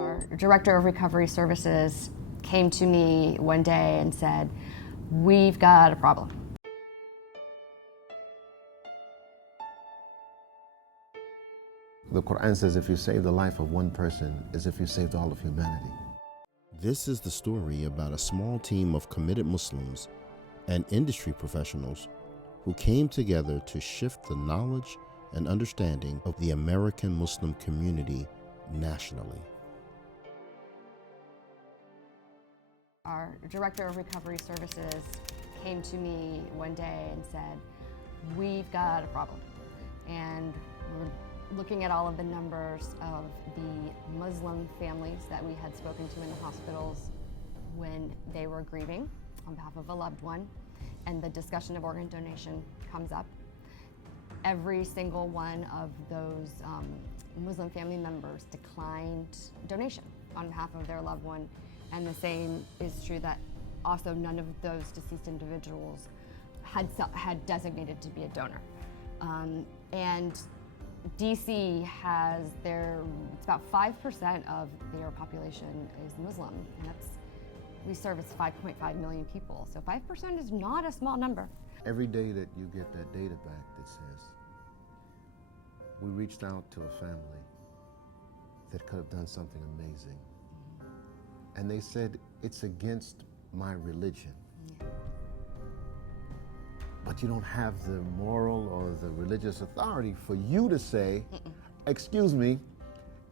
Our director of recovery services came to me one day and said, "We've got a problem." The Quran says if you save the life of one person, as if you saved all of humanity. This is the story about a small team of committed Muslims and industry professionals who came together to shift the knowledge and understanding of the American Muslim community nationally. Our director of recovery services came to me one day and said, "We've got a problem." And we're looking at all of the numbers of the Muslim families that we had spoken to in the hospitals when they were grieving on behalf of a loved one, and the discussion of organ donation comes up. Every single one of those Muslim family members declined donation on behalf of their loved one, and the same is true that also none of those deceased individuals had designated to be a donor. And DC has it's about 5% of their population is Muslim, and we service 5.5 million people, so 5% is not a small number. Every day that you get that data back that says, we reached out to a family that could have done something amazing. And they said, it's against my religion. Yeah. But you don't have the moral or the religious authority for you to say, excuse me,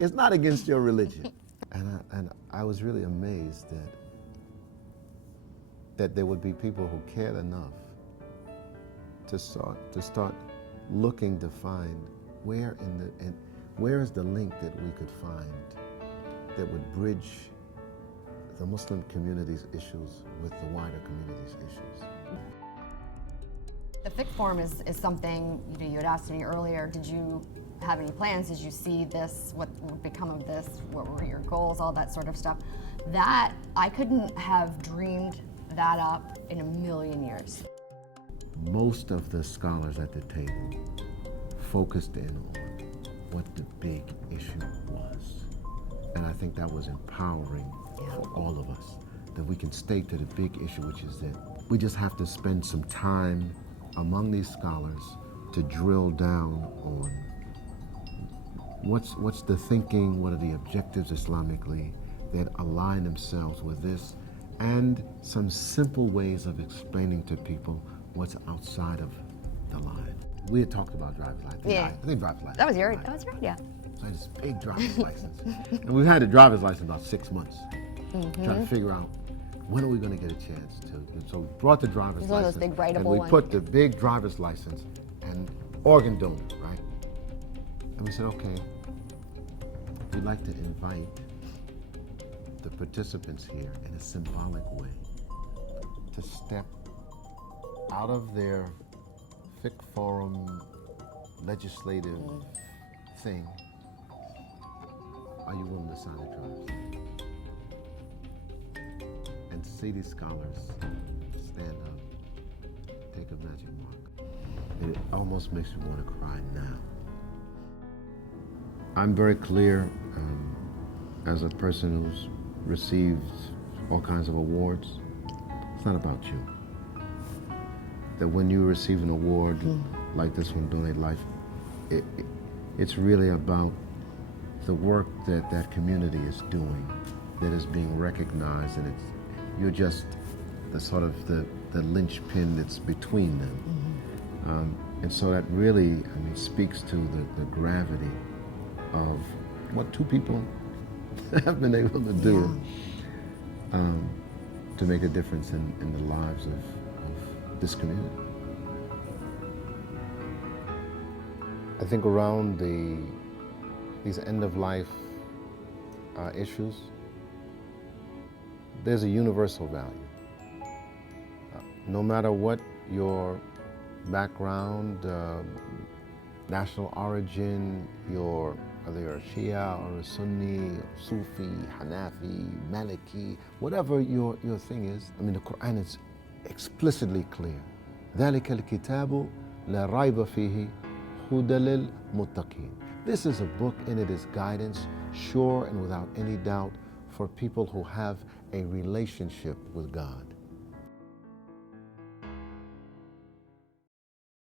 it's not against your religion. And I was really amazed that there would be people who cared enough to start looking to find where is the link that we could find that would bridge the Muslim community's issues with the wider community's issues. The FIC forum is something, you had asked me earlier, did you have any plans? Did you see this? What would become of this? What were your goals? All that sort of stuff. That, I couldn't have dreamed that up in a million years. Most of the scholars at the table focused in on what the big issue was. And I think that was empowering for all of us, that we can stay to the big issue, which is that we just have to spend some time among these scholars to drill down on what's the thinking, what are the objectives Islamically that align themselves with this, and some simple ways of explaining to people what's outside of the line. We had talked about driver's license. I think driver's license. That was your idea. So I had this big driver's license. And we've had a driver's license about 6 months. Trying to figure out when are we going to get a chance to. So we brought the driver's license. One of those big writable and we ones. put the big driver's license and organ donor, right? And we said, okay, we'd like to invite the participants here in a symbolic way to step out of their FIC forum legislative thing. Are you willing to sign a driver's license? And see these scholars stand up, take a magic mark. And it almost makes me want to cry now. I'm very clear as a person who's received all kinds of awards, it's not about you. That when you receive an award like this one, Donate Life, it's really about the work that that community is doing that is being recognized, and you're just the sort of the linchpin that's between them. And so that really, speaks to the gravity of what two people have been able to do to make a difference in the lives of this community. I think around these end-of-life issues, there's a universal value. No matter what your background, national origin, whether you're a Shia or a Sunni, Sufi, Hanafi, Maliki, whatever your thing is, the Quran is explicitly clear. ذَلِكَ الْكِتَابُ لَا رَيْبَ فِيهِ هُدًى لِلْمُتَّقِينَ. This is a book and it is guidance, sure and without any doubt, for people who have a relationship with God.